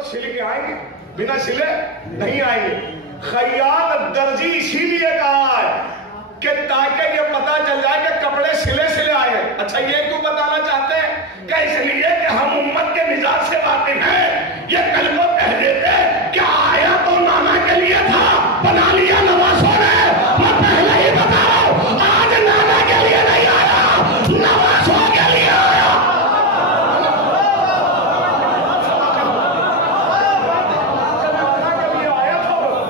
تو سل کے آئیں گے, بنا سلے نہیں آئیں گے. خیاط درزی اسی لیے کہا ہے کہ تاکہ یہ پتا چل جائے کہ کپڑے سلے سلے آئے. اچھا یہ کیوں بتانا چاہتے ہیں کہ اس لیے کہ ہم امت کے مزاج سے واقف ہیں. یہ کل کو کہہ دیتے کیا آیا تو نانا کے لیے تھا, بنا لیا نوازوں نے. میں پہلے ہی بتا رہا ہوں آج نانا کے لیے نہیں آیا, نوازوں کے لیے آیا.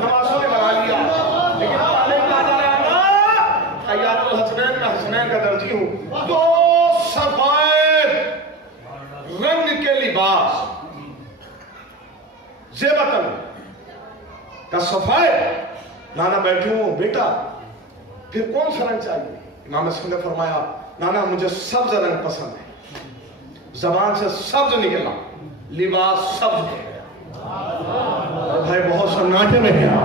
نوازوں نے بنا لیا, لیکن پہلے کہا جائے گا خیاط الحسنین کا حسنین کا درجی ہوں. تو سفید رنگ کے لباس زیبتن کا سفید. نانا بیٹھے ہوں بیٹا پھر کون سا رنگ چاہیے؟ امام حسن نے فرمایا نانا مجھے سبز رنگ پسند ہے. زبان سے سبز نکلا, لباس سبز ہے. بھائی بہت سناٹے میں گیا.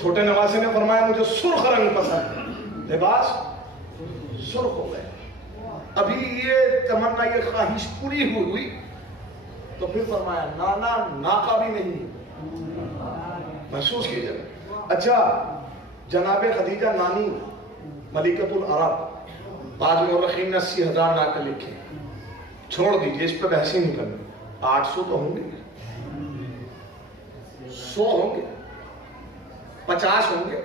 چھوٹے نواسے نے فرمایا مجھے سرخ رنگ پسند ہے, لباس سرخ ہو گئے. ابھی یہ تمنا یہ خواہش پوری ہوئی تو پھر فرمایا نانا ناقہ بھی نہیں, محسوس کیجئے. اچھا جناب خدیجہ نانی ملکۃ العرب, بعض مورخین نے 80,000 ناقہ لکھے. چھوڑ دیجئے, اس پہ بحث ہی نہیں کرنی. 800 تو ہوں گے, 100 ہوں گے, 50 ہوں گے,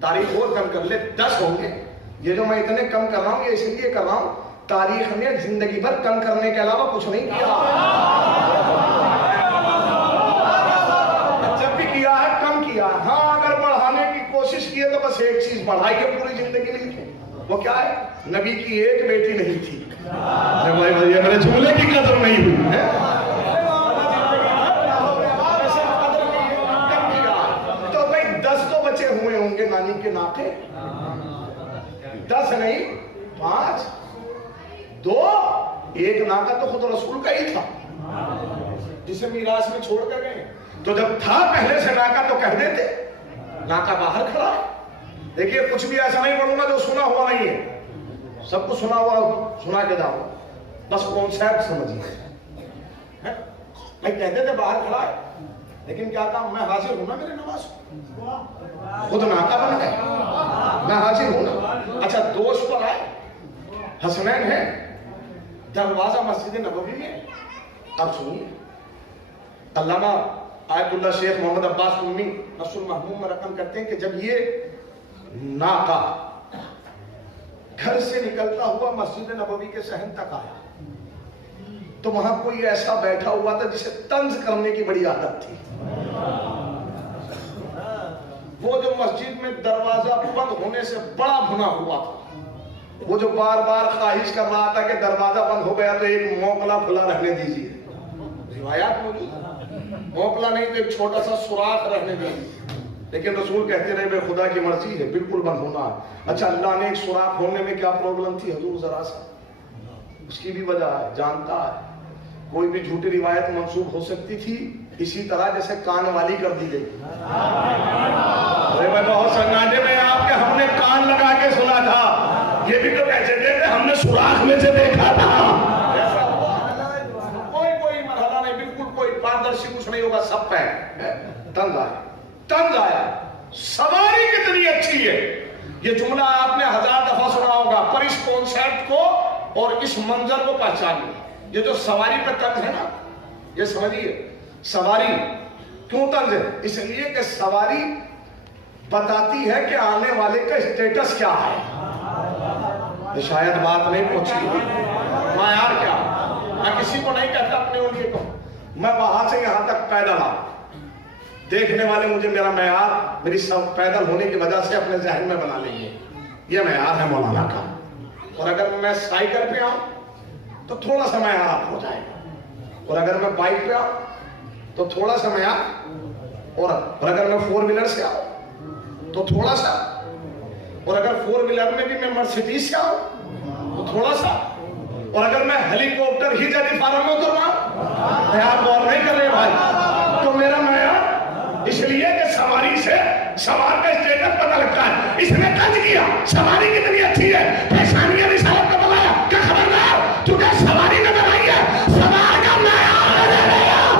تاریخ اور کم کر لے 10 ہوں گے. یہ جو میں اتنے کم کر رہا ہوں یہ اس لیے کر رہا ہوں تاریخ نے زندگی بھر کم کرنے کے علاوہ کچھ نہیں کیا. جب بھی کیا ہے کم کیا ہے. ہاں اگر بڑھانے کی کوشش کی ہے تو بس ایک چیز بڑھائی ہے, پوری زندگی نہیں کی. وہ کیا ہے؟ نبی کی ایک بیٹی نہیں تھی. میرے جملے کی قدر نہیں ہوئی ہے. تو بھائی 10 تو بچے ہوئے ہوں گے نانی کے ناقے, 10 نہیں 5, 2, ایک ناقہ تو خود رسول کا ہی تھا جسے میراث میں چھوڑ کر گئے. تو جب تھا پہلے سے ناقہ تو کہہ دیتے ناقہ باہر کھڑا ہے. دیکھیے کچھ بھی ایسا نہیں پڑھوں گا جو سنا ہوا نہیں ہے, سب کو سنا ہوا سنا کے جاؤ, بس کانسیپٹ سمجھیے. میں کہتے تھے باہر کھڑا ہے, لیکن کیا کہا میں حاضر ہوں نا میرے نواز, خود ناقہ بن گئے, میں حاضر ہوں نا. اچھا دوش پر آئے, حسنین ہے, دروازہ مسجد نبوی میں. اب سنیے علامہ آیت اللہ شیخ محمد عباس امی نصر المحموم میں رقم کرتے ہیں کہ جب یہ ناقہ گھر سے نکلتا ہوا مسجد نبوی کے صحن تک آیا تو وہاں کوئی ایسا بیٹھا ہوا تھا جسے طنز کرنے کی بڑی عادت تھی. وہ جو مسجد میں دروازہ بند ہونے سے بڑا بھنا ہوا تھا, وہ جو بار بار خواہش کر رہا تھا کہ دروازہ بند ہو گیا تو ایک موقلا کھلا رہنے دیجیے. روایات موجود ہے, موقلا نہیں تو ایک چھوٹا سا سوراخ رہنے دیجیے. لیکن رسول کہتے رہے بے خدا کی مرضی ہے, بالکل بند ہونا ہے. اچھا اللہ نے ایک سوراخ ہونے میں کیا پرابلم تھی حضور ذرا سا, اس کی بھی وجہ ہے, جانتا ہے. کوئی بھی جھوٹی روایت منسوب ہو سکتی تھی اسی طرح جیسے کان والی کر دی گئی. بہت سناٹے میں آپ کے ہم نے کان لگا کے سنا تھا, یہ بھی تو کہتے تھے کہ ہم نے سوراخ میں سے دیکھا تھا. کوئی مرحلہ نہیں, بالکل کوئی پاردرشی کچھ نہیں ہوگا, سب پہ طنز آیا, طنز آیا. سواری کتنی اچھی ہے, یہ جملہ آپ نے 1000 دفعہ سنا ہوگا, پر اس کانسیپٹ کو اور اس منظر کو پہچانیے. یہ جو سواری پہ طنز ہے نا, یہ سمجھیے سواری کیوں طنز ہے؟ اس لیے کہ سواری بتاتی ہے کہ آنے والے کا اسٹیٹس کیا ہے. شاید بات نہیں پہنچی. معیار کیا, میں کسی کو نہیں کہتا اپنے ان کو, میں وہاں سے یہاں تک پیدل آ, دیکھنے والے مجھے میرا معیار میری پیدل ہونے کی وجہ سے اپنے ذہن میں بنا لیں گے, یہ معیار ہے مولانا کا. اور اگر میں سائیکل پہ آؤں تو تھوڑا سا معیار آپ ہو جائے گا, اور اگر میں بائک پہ آؤں تو تھوڑا سا معیار, اور اگر میں 4 ویلر سے آؤں تو تھوڑا سا, اور اگر 4 ویلر میں بھی میں مرسیڈیز سے آؤں تو تھوڑا سا, اور اگر میں ہیلی کاپٹر ہی جیسے فارم میں اتر رہا ہوں, آپ غور نہیں کر رہے بھائی, تو میرا معیار اس لیے کہ سواری سے سوار کا اسٹیٹس پتہ لگتا ہے. اس نے طنز کیا سواری کتنی اچھی ہے, پیشانیاں رسالت کا بتایا کہ خبردار چونکہ سواری نظر آئی ہے, سوار کا معیار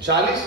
40।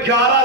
11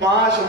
5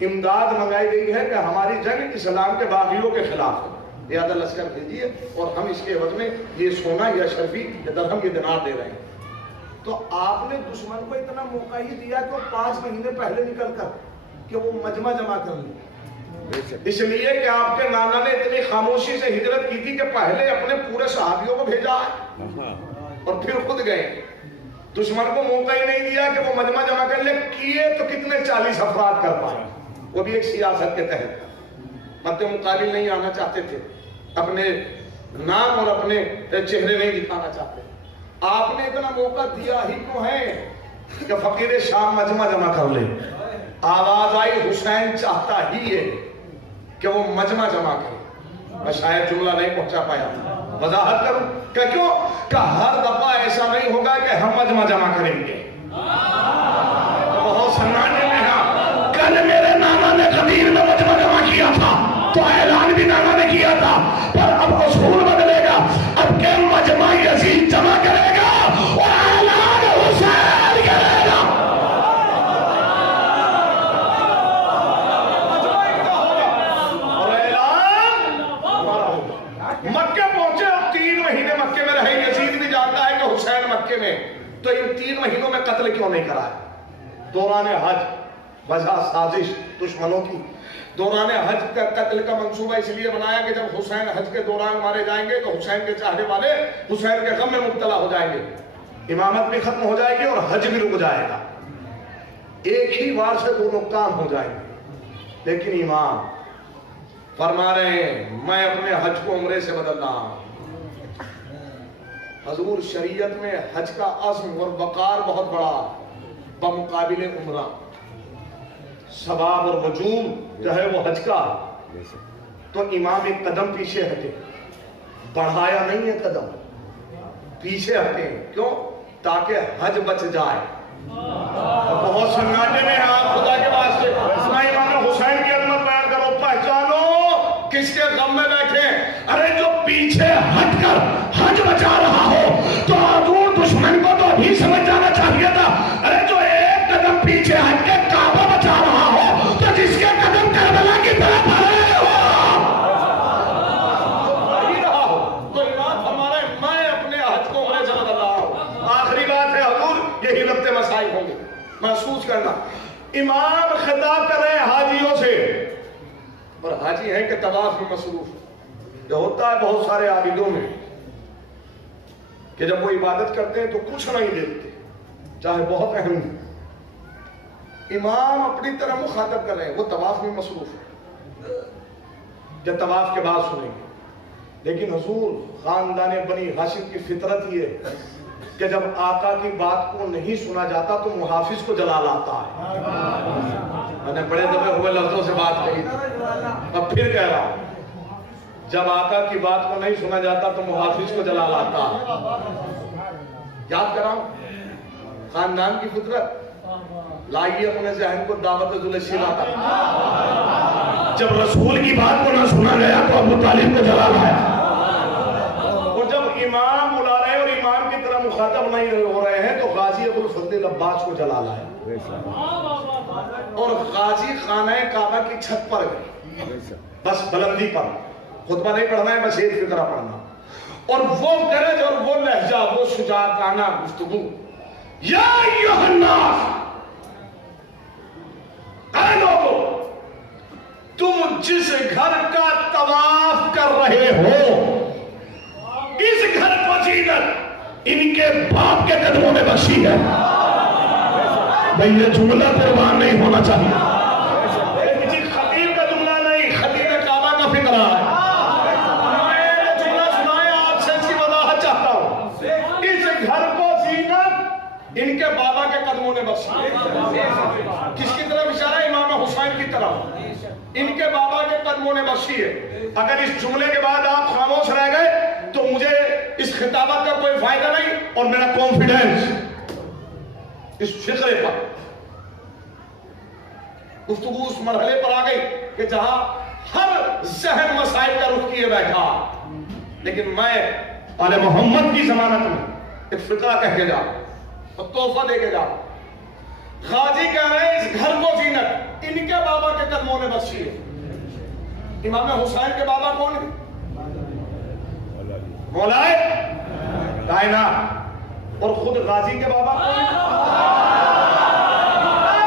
امداد منگائی گئی ہے کہ ہماری جنگ اسلام کے باغیوں کے خلاف ہے، لہذا لشکر بھیجیے اور ہم اس کے عوض میں یہ سونا یا شرفی یا درہم یہ دینار دے رہے ہیں۔ تو آپ نے دشمن کو اتنا موقع ہی دیا کہ وہ 5 مہینے پہلے نکل کر کہ وہ مجمع جمع کر لیں، اس لیے کہ آپ کے نانا نے اتنی خاموشی سے ہجرت کی تھی کہ پہلے اپنے پورے صحابیوں کو بھیجا ہے اور پھر خود گئے۔ دشمن کو موقع ہی نہیں دیا کہ وہ مجمع جمع کر لے، کیے تو کتنے 40 افراد کر پائے، وہ بھی ایک سیاست کے تحت، مد مقابل نہیں آنا چاہتے تھے، اپنے نام اور اپنے چہرے نہیں دکھانا چاہتے۔ آپ نے اتنا موقع دیا ہی کیوں ہے کہ فقیر شام مجمع جمع کر لے؟ آواز آئی حسین چاہتا ہی ہے کہ وہ مجمع جمع کرے۔ میں شاید جملہ نہیں پہنچا پایا، وضاحت کروں کہ کیوں کہ ہر دفعہ ایسا نہیں ہوگا کہ ہم مجمع جمع کریں گے۔ بہت سنانے میں ہاں، کل میرے نانا نے قدیر میں مجمع جمع کیا تھا تو اعلان بھی نانا نے کیا تھا، پر اب اصول بدلے گا، اب کہ مجمع یزید جمع کرے گا اور اعلان حسین کرے گا۔ اور اعلان ہمارا ہوگا۔ مکے پہنچے، اب 3 مہینے مکے میں رہے، یزید بھی جانتا ہے کہ حسین مکے میں، تو ان 3 مہینوں میں قتل کیوں نہیں کرا ہے؟ دوران حج، وجہ سازش دشمنوں کی، دوران حج کا قتل کا منصوبہ اس لیے بنایا کہ جب حسین حج کے دوران مارے جائیں گے تو حسین کے چاہنے والے حسین کے غم میں مبتلا ہو جائیں گے، امامت بھی ختم ہو جائے گی اور حج بھی رک جائے گا، ایک ہی بار سے دونوں کام ہو جائیں گے۔ لیکن امام فرما رہے ہیں میں اپنے حج کو عمرے سے بدل رہا ہوں۔ حضور شریعت میں حج کا عزم اور وقار بہت بڑا بمقابل عمرہ، ثواب اور وجوب جو ہے وہ حج کا، تو امام ایک قدم پیچھے ہٹے، بڑھایا نہیں ہے قدم، پیچھے ہٹے، کیوں؟ تاکہ حج بچ جائے۔ بہت سنانے میں آپ خدا کے واسطے میں امام حسین کی عظمت بیان کرو، پہچانو کس کے غم میں بیٹھے ہیں۔ ارے جو پیچھے ہٹ کر حج بچا رہا ہو تو حضور دشمن کو تو ابھی سمجھ جانا چاہیے تھا، ارے جو ایک قدم پیچھے ہٹ کے کعبہ بچا رہا ہو تو جس کے قدم کربلا کی طرف بڑھے ہو تو امام فرما رہے ہیں میں اپنے حج کو عمرے سے بدل رہا ہوں۔ آخری بات ہے حضور، یہی ربط مسائل ہوں گے، محسوس کرنا۔ امام خطاب کر رہے ہیں حاجیوں سے، اور حاجی ہیں کہ طواف میں مصروف، جو ہوتا ہے بہت سارے عابدوں میں کہ جب وہ عبادت کرتے ہیں تو کچھ نہیں دیکھتے، چاہے بہت اہم ہے۔ امام اپنی طرح مخاطب کر رہے ہیں، وہ طواف میں مصروف ہے، جب طواف کے بعد سنیں گے۔ لیکن حضور خاندان بنی ہاشم کی فطرت یہ ہے کہ جب آقا کی بات کو نہیں سنا جاتا تو محافظ کو جلال آتا ہے۔ میں نے بڑے دبے ہوئے لفظوں سے بات کہی تھی، اب پھر کہہ رہا ہوں، جب آقا کی بات کو نہیں سنا جاتا تو محافظ کو جلال آتا ہے۔ یاد کراؤں خاندان کی فطرت، لائیے اپنے ذہن کو دعوت ذوالشیلہ تک۔ جب رسول کی بات کو نہ سنا گیا تو ابو طالب کو جلال آیا، اور جب امام بلا رہے ہیں اور امام کی طرح مخاطب نہیں ہو رہے ہیں تو غازی ابو الفضل عباس کو جلال آیا، اور غازی خانہ کعبہ کی چھت پر گئے، بس بلندی پر، خطبہ نہیں پڑھنا ہے، بس ایک فکرہ پڑھنا، اور وہ گرج اور وہ لہجہ، وہ شجاعتانہ گفتگو، یا ایھا الناس، اے لوگو، تم جس گھر کا طواف کر رہے ہو اس گھر کو زینت ان کے باپ کے قدموں میں بخشی ہے۔ بھئی یہ جملہ قربان نہیں ہونا چاہیے، کسی خطیب کا جملہ نہیں، خطیب کعبہ کا فکرہ ہے۔ میں جملہ سنایا آپ سے اس کی وضاحت چاہتا ہوں، اس گھر کو زینت ان کے بابا کے قدموں نے بخشی ہے۔ کس کی طرف اشارہ ہے؟ امام حسین کی طرف، ان کے بابا کے قدموں نے بخشی ہے۔ اگر اس جملے کے بعد آپ خاموش رہ گئے تو مجھے اس خطابت کا کوئی فائدہ نہیں، اور میرا کانفیڈنس اس فقرے پر، گفتگو اس مرحلے پر آ گئی کہ جہاں ہر ذہن مسائل کا رخ کیے بیٹھا، لیکن میں آل محمد کی ضمانت میں ایک فقرہ کہہ کے جا اور تحفہ دے کے جا۔ غازی کہہ رہے ہیں اس گھر کو زینت ان کے بابا کے قدموں نے بخشی ہے. امام حسین کے بابا کون ہے؟ مولائے کائنات. اور خود غازی کے بابا کون ہے؟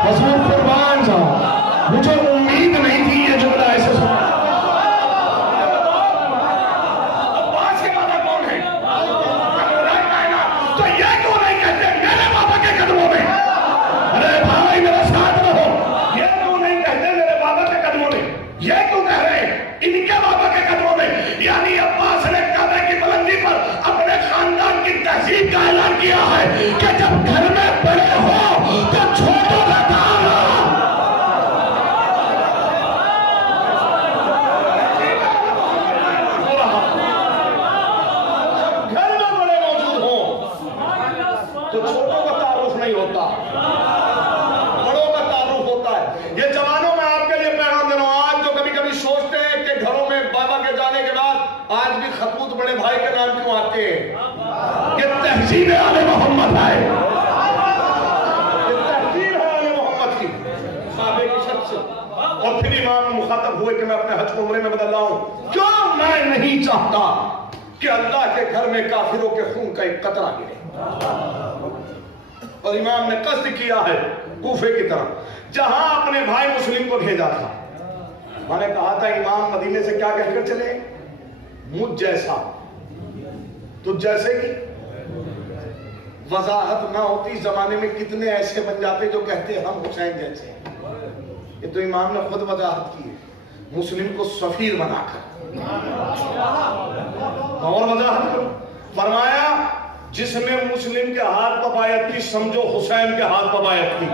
حضور قربان صاحب مجھے امید نہیں تھی یہ جملہ ایسے سنا. عباس کے بابا کون ہے؟ مولائے کائنات. تو یہ کیوں نہیں کہتے میرے بابا کے قدموں میں؟ ارے بھائی میرا ساتھ رہو. یہ کیوں نہیں کہتے میرے بابا کے قدموں میں؟ یہ کیوں کہہ رہے ہیں ان کے بابا کے قدموں میں؟ یعنی عباس نے کعبے کی بلندی پر اپنے خاندان کی تہذیب کا اعلان کیا ہے کہ جب گھر میں بڑے ہو تو چھوٹوں کا کام ہو. جب گھر میں بڑے موجود ہوں تو چھوٹوں کا تعارف نہیں ہوتا, بڑوں کا تعارف ہوتا ہے. یہ جوانوں میں آپ کے لیے پیغام دے رہا ہوں. آج جو کبھی کبھی سوچتے ہیں کہ گھروں میں بابا کے جانے کے بعد آج بھی خطوط بڑے بھائی کے نام کیوں آتے ہیں؟ یہ تہذیب آل محمد ہے, یہ تہذیب ہے آل محمد کی صحابے کی شخص سے. اور پھر امام مخاطب ہوئے کہ میں اپنے حج کو عمرے میں بدل رہا ہوں. کیوں میں نہیں چاہتا کہ اللہ کے گھر میں کافروں کے خون کا ایک قطرہ گرے. اور امام نے قصد کیا ہے کوفے کی طرف جہاں اپنے بھائی مسلم کو بھیجا تھا. میں نے کہا تھا امام مدینے سے کیا کہہ کر چلے؟ مجھ جیسا تجھ جیسے کی وضاحت نہ ہوتی زمانے میں کتنے ایسے بن جاتے جو کہتے ہم حسین جیسے ہیں. یہ تو امام نے خود وضاحت کی ہے, مسلم کو سفیر بنا کر. اور وضاحت فرمایا جس نے مسلم کے ہاتھ پر بیعت کی سمجھو حسین کے ہاتھ پر بیعت کی.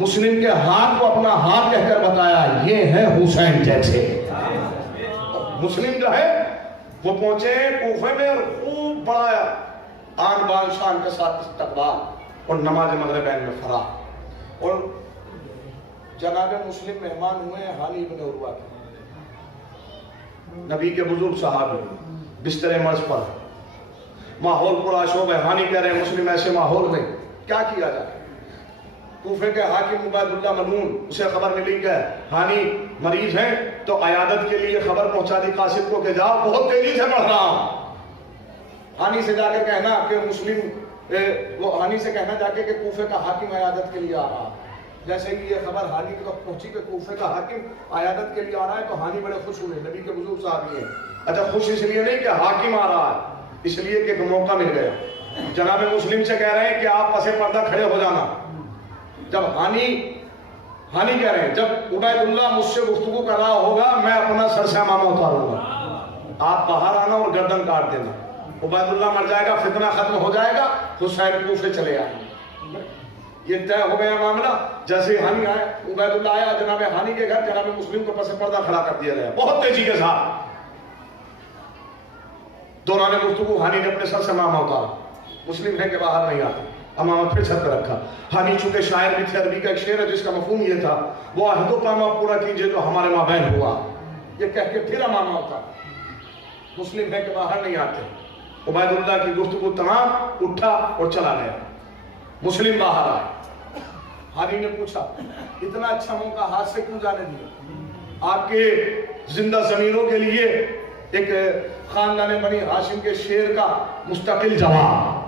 مسلم کے ہاتھ کو اپنا ہاتھ کہہ کر بتایا یہ ہے حسین جیسے. مسلم جو ہے وہ پہنچے کوفے میں اور خوب بڑھایا آن بان شان کے ساتھ استقبال اور نماز مغربین میں فرا. اور جناب مسلم مہمان ہوئے ہیں حالی ابن عروہ کے, نبی کے بزرگ صحابی, بستر مرض پر, ماحول پورا شعب ہے. ہانی کہہ رہے ہیں مسلم ایسے ماحول میں کیا کیا جائے؟ کوفے کے حاکم عبید اللہ ملعون اسے خبر ملی کہ ہانی مریض ہیں تو عیادت کے لیے خبر پہنچا دی قاسم کو کہ جاؤ بہت تیزی سے بڑھ رہا ہوں. ہانی سے جا کے کہنا کہ مسلم وہ ہانی سے کہنا جا کے کہ کوفے کا حاکم عیادت کے لیے آ رہا. جیسے کہ یہ خبر ہانی کے وقت پہنچی کہ کوفے کا حاکم عیادت کے لیے آ رہا ہے تو ہانی بڑے خوش ہوئے. نبی کے بزرگ صحابی ہیں. اچھا خوش اس لیے نہیں کہ حاکم آ رہا ہے, اس لیے کہ ایک موقع مل گیا. جناب مسلم سے کہہ رہے ہیں کہ آپ پس پردہ کھڑے ہو جانا. جب ہانی کہہ رہے ہیں جب عبید اللہ مجھ سے گفتگو کر رہا ہوگا میں اپنا سر سے امامہ اتاروں گا, آپ باہر آنا اور گردن کاٹ دینا. عبید اللہ مر جائے گا, فتنہ ختم ہو جائے گا, حسین کوفے چلے آئیں گے. یہ طے ہو گیا معاملہ. جیسے ہانی آئے, عبید اللہ آیا جناب ہانی کے گھر, جناب مسلم کو پس پردہ کھڑا کر دیا گیا بہت تیزی کے ساتھ. دوران گفتگو ہانی نے اپنے سر سے امامہ اتارا. مسلم ہے کہ باہر نہیں آتے, امامہ پھر چھت پہ رکھا. ہانی چونکہ شاعر بھی تھے, عربی کا ایک شعر ہے جس کا مفہوم یہ تھا وہ عہد و پیمان پورا کیجئے جو ہمارے مابین ہوا, یہ کہہ کے پھر امامہ اتارا. مسلم ہے کہ باہر نہیں آتے. عبید اللہ کی گفتگو تمام, اٹھا اور چلا گیا. مسلم باہر آئے. ہانی نے پوچھا اتنا اچھا موقع ہاتھ سے کیوں جانے دیا؟ آپ کے زندہ ضمیروں کے لیے ایک خاندان بنی ہاشم کے شعر کا مستقل جواب.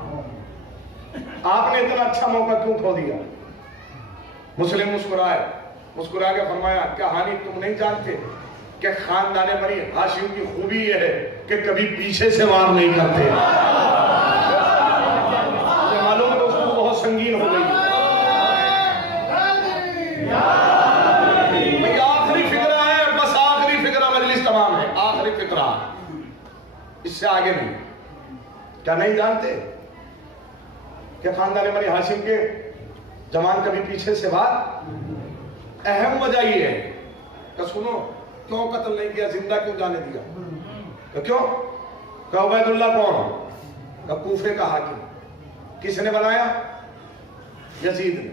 آپ نے اتنا اچھا موقع کیوں کھو دیا؟ مسلم مسکرا کے فرمایا کیا ہانی تم نہیں جانتے کہ خاندان بنی ہاشم کی خوبی یہ ہے کہ کبھی پیچھے سے وار نہیں کرتے. معلوم ہے اس کو بہت سنگین ہو گئی. آخری فکرہ ہے, بس آخری فکرہ, مجلس تمام ہے, آخری فکرہ, اس سے آگے نہیں. کیا نہیں جانتے کہ خاندان بنی ہاشم کے جوان کبھی پیچھے سے بات؟ اہم وجہ یہ ہے کہ سنو کیوں قتل نہیں کیا, زندہ کیوں جانے دیا؟ تو کیوں کہ عبید اللہ کون؟ کہ کوفے کا حاکم. کس نے بنایا؟ یزید نے.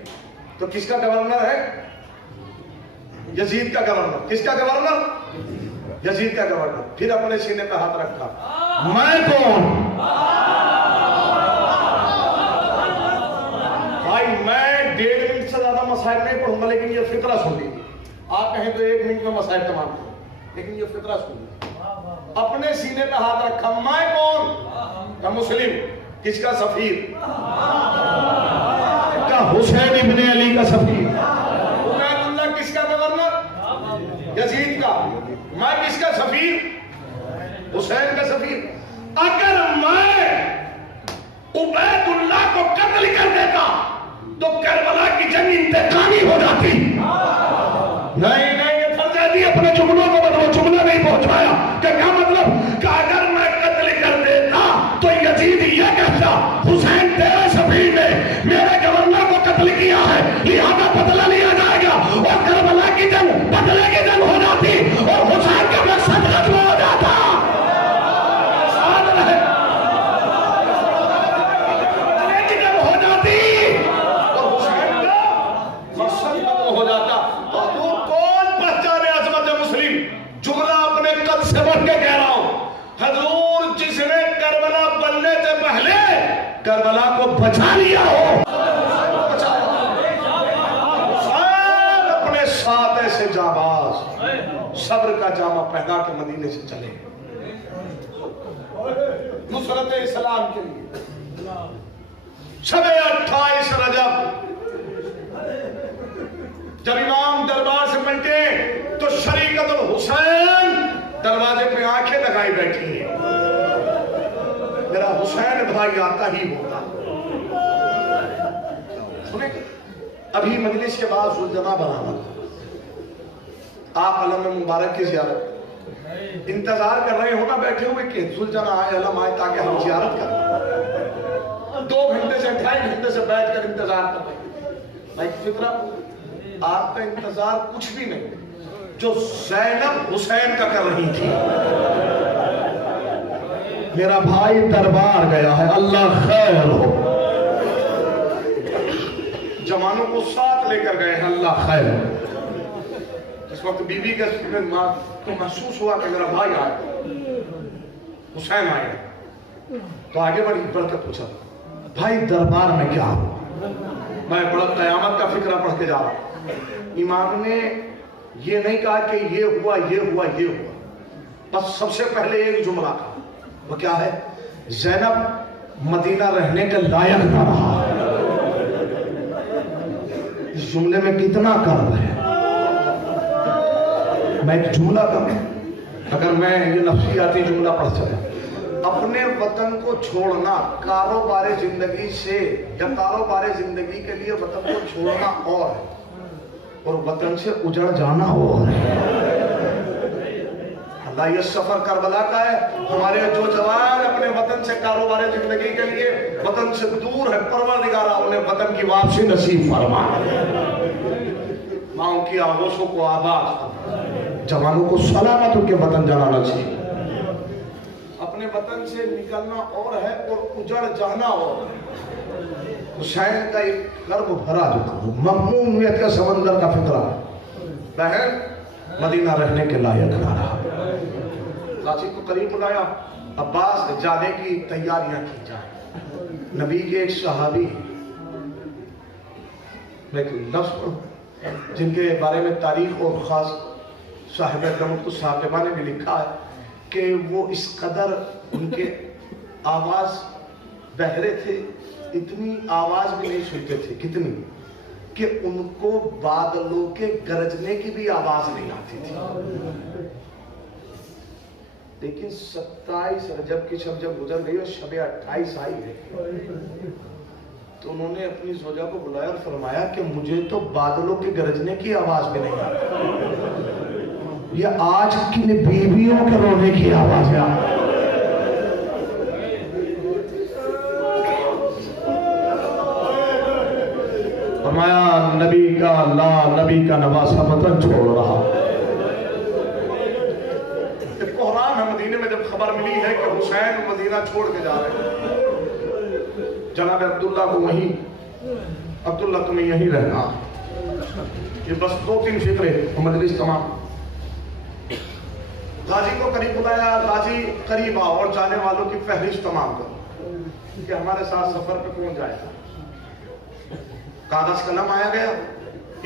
تو کس کا گورنر ہے؟ یزید کا گورنر. کس کا گورنر؟ یزید کا گورنر. پھر اپنے سینے پہ ہاتھ رکھا, میں کون؟ بھائی میں 1.5 منٹ سے زیادہ مسائل نہیں پڑھوں گا، لیکن یہ فطرہ سن لیجیے. آپ کہیں تو 1 منٹ میں مسائل تمام کروں، لیکن یہ فطرہ سن لیجیے. اپنے سینے پہ ہاتھ رکھا. میں کون؟ کا مسلم. کس کا سفیر؟ کا حسین ابن علی کا سفیر. عبید اللہ کس کا گورنر؟ یزید کا. میں کس کا سفیر؟ حسین کا سفیر. اگر میں عبید اللہ کو قتل کر دیتا تو کربلا کی جنگ انتقامی ہو جاتی. نہیں یہ فرزیدی اپنے جملوں کو بدلو. جملہ نہیں پہنچایا کہ کیا مطلب کہ اگر میں قتل کر دیتا تو یزید یہ کہتا حسین تیرے سفیر نے میرے گورنر کو قتل کیا ہے، لہذا بدلہ لیا جائے گا، اور کربلا کی جنگ بدلے کی جنگ ہو جاتی اور حسین کا مقصد ختم ہو جاتا. کربلا کو بچا لیا ہو، اپنے ساتھ ایسے جانباز صبر کا جامع پہنا کے مدینے سے چلے نصرت اسلام کے لیے. شب 28 رجب جب امام دربار سے پلٹے تو شریکت الحسین دروازے پہ آنکھیں لگائی بیٹھی ہیں. میرا حسین بھائی آتا ہی ہوگا. سنیں ابھی مجلس کے بعد ذوالجمع برآمد، آپ علم مبارک کی زیارت انتظار کر رہے ہو نا بیٹھے ہوئے کہ ذوالجمع آئے، علم آئے تاکہ ہم زیارت کریں. 2 گھنٹے سے 2.5 گھنٹے سے بیٹھ کر انتظار کر رہے ہیں. بھائی فطرہ آپ کا انتظار کچھ بھی نہیں جو زینب حسین کا کر رہی تھی. میرا بھائی دربار گیا ہے، اللہ خیر ہو. جوانوں کو ساتھ لے کر گئے ہیں، اللہ خیر ہو. اس وقت بی بی کا تو محسوس ہوا کہ میرا بھائی آئے، حسین آئے. تو آگے بڑھ کر پوچھا بھائی دربار میں کیا ہوا؟ میں بڑا قیامت کا فکرہ پڑھ کے جا رہا ہوں. امام نے یہ نہیں کہا کہ یہ ہوا یہ ہوا یہ ہوا، بس سب سے پہلے ایک جملہ کہا. وہ کیا ہے؟ زینب مدینہ رہنے کے لائق نہ رہا. اس جملے میں کتنا کرب ہے. میں ایک جملہ کروں، اگر میں یہ نفسیاتی جملہ پڑھ سکتا، اپنے وطن کو چھوڑنا کاروبار زندگی سے یا کاروبار زندگی کے لیے وطن کو چھوڑنا اور ہے، اور وطن سے اجڑ جانا اور ہے. اللہ یہ سفر کربلا کا ہے. ہمارے جو جوان اپنے وطن سے کاروبار زندگی کے لیے وطن سے دور ہے، پروردگارہ انہیں وطن کی واپسی نصیب فرما. ماں کی آغوشوں کو آباد، جوانوں کو سلامت ان کے وطن جانا نصیب. اپنے وطن سے نکلنا اور ہے اور اجڑ جانا اور. حسین کا ایک کرب بھرا جو مغمومیت کا سمندر کا فکرہ، بہن مدینہ رہنے کے لائق نہ رہا. چاچی کو قریب بلایا، عباس جانے کی تیاریاں کی جائیں. نبی کے ایک صحابی، میں ایک لفظ جن کے بارے میں تاریخ اور خاص صاحب اکرمت کو صاحبہ نے بھی لکھا ہے کہ وہ اس قدر ان کے آواز بہرے تھے، اتنی آواز بھی نہیں سنتے تھے، کتنی کہ ان کو بادلوں کے گرجنے کی بھی آواز نہیں آتی تھی. لیکن 27 رجب کی شب جب گزر گئی اور شب 28 آئی ہے تو انہوں نے اپنی زوجہ کو بلایا اور فرمایا کہ مجھے تو بادلوں کے گرجنے کی آواز بھی نہیں آتی، یہ آج کن بیویوں کے رونے کی آواز ہے. فرمایا نبی کا نبی کا نواسہ وطن چھوڑ رہا. قرآن ہے مدینے میں جب خبر ملی ہے کہ حسین مدینہ چھوڑ کے جا رہے ہیں، جناب عبداللہ کو وہیں، عبداللہ تمہیں یہیں رہنا. یہ بس 2-3 فکرے مجلس تمام. غازی کو قریب بلایا، غازی قریب آؤ اور جانے والوں کی فہرست تمام کرو کہ ہمارے ساتھ سفر پہ کون جائے گا. کاغذ قلم آیا گیا،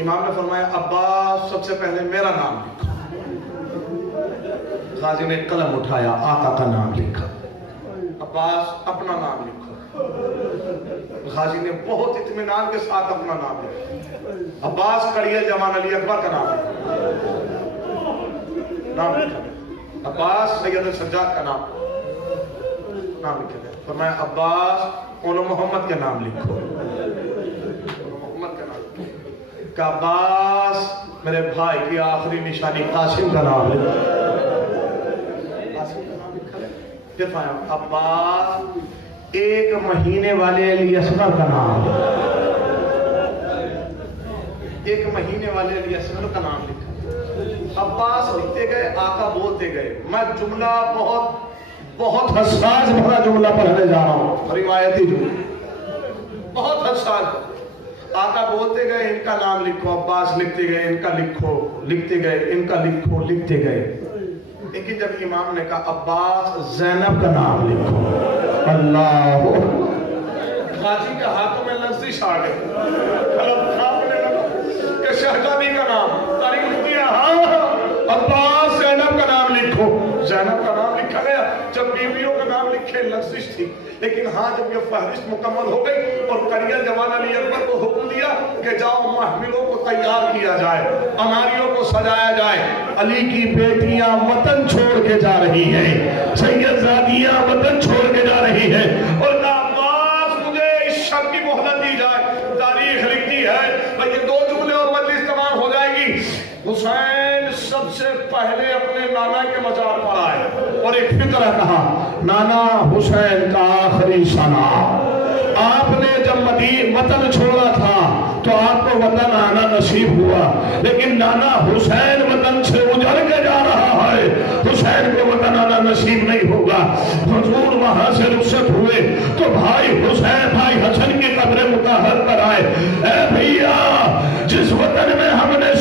امام نے فرمایا عباس سب سے پہلے میرا نام لکھو۔ غازی نے قلم اٹھایا، آقا کا نام لکھا۔ عباس اپنا نام لکھو۔ غازی نے بہت اطمینان کے ساتھ اپنا نام لکھا۔ عباس کڑیہ جوان علی اکبر کا نام لکھا۔ عباس سید سجاد کا نام لکھا گیا۔ فرمایا عباس اولو محمد کے نام لکھو۔ محمد کا نام کہ عباس میرے بھائی کی آخری نشانی قاسم کا نام لکھو۔ قاسم کا نام لکھا گیا۔ پھر فرمایا عباس 1 مہینے والے علی اصغر کا نام، 1 مہینے والے علی اصغر کا نام لکھا۔ عباس لکھتے گئے، آقا بولتے گئے۔ میں جملہ بہت حساس بھرا جملہ پڑھنے جا رہا ہوں، روایتی جملہ بہت حساس۔ آقا بولتے گئے ان کا نام لکھو، عباس لکھتے گئے ان کا لکھو، لکھتے گئے ان کا لکھو، لکھتے گئے۔ لیکن جب امام نے کہا عباس زینب کا نام لکھو، اللہ، غازی کے ہاتھوں میں لرزش آ گئی، قلم تھامنے لگا کہ شہزادی کا نام تاریخ لکھ دیا، ہاں عباس زینب کا نام لکھو۔ زینب کا نام لکھا گیا۔ جب بیویوں کا نام لکھے لرزش تھی، لیکن ہاں جب یہ فہرست مکمل ہو گئی اور کڑیہ جوان علی اکبر کو حکم دیا کہ جاؤ محملوں کو تیار کیا جائے، اناریوں کو سجایا جائے، علی کی بیٹیاں وطن چھوڑ کے جا رہی ہیں، سیدزادیاں وطن چھوڑ کے جا رہی ہیں، اور عباس مجھے اس شب کی مہلت دی جائے۔ تاریخ لکھتی ہے بھئی یہ 2 جملے اور مجلس تمام ہو جائے گی۔ حسین سب سے پہلے اپنے نانا کے مزار پر آئے اور ایک فکرہ کہا، نانا حسین کا آخری ثنا۔ آپ نے جب وطن چھوڑا تھا تو آپ کو وطن آنا نصیب ہوا، لیکن نانا حسین وطن سے اجڑ کے جا رہا ہے، حسین کو وطن آنا نصیب نہیں ہوگا۔ حضور وہاں سے رخصت ہوئے تو بھائی حسین، بھائی حسن کی قبر مطہر پر آئے۔ اے بھیا، جس وطن میں ہم نے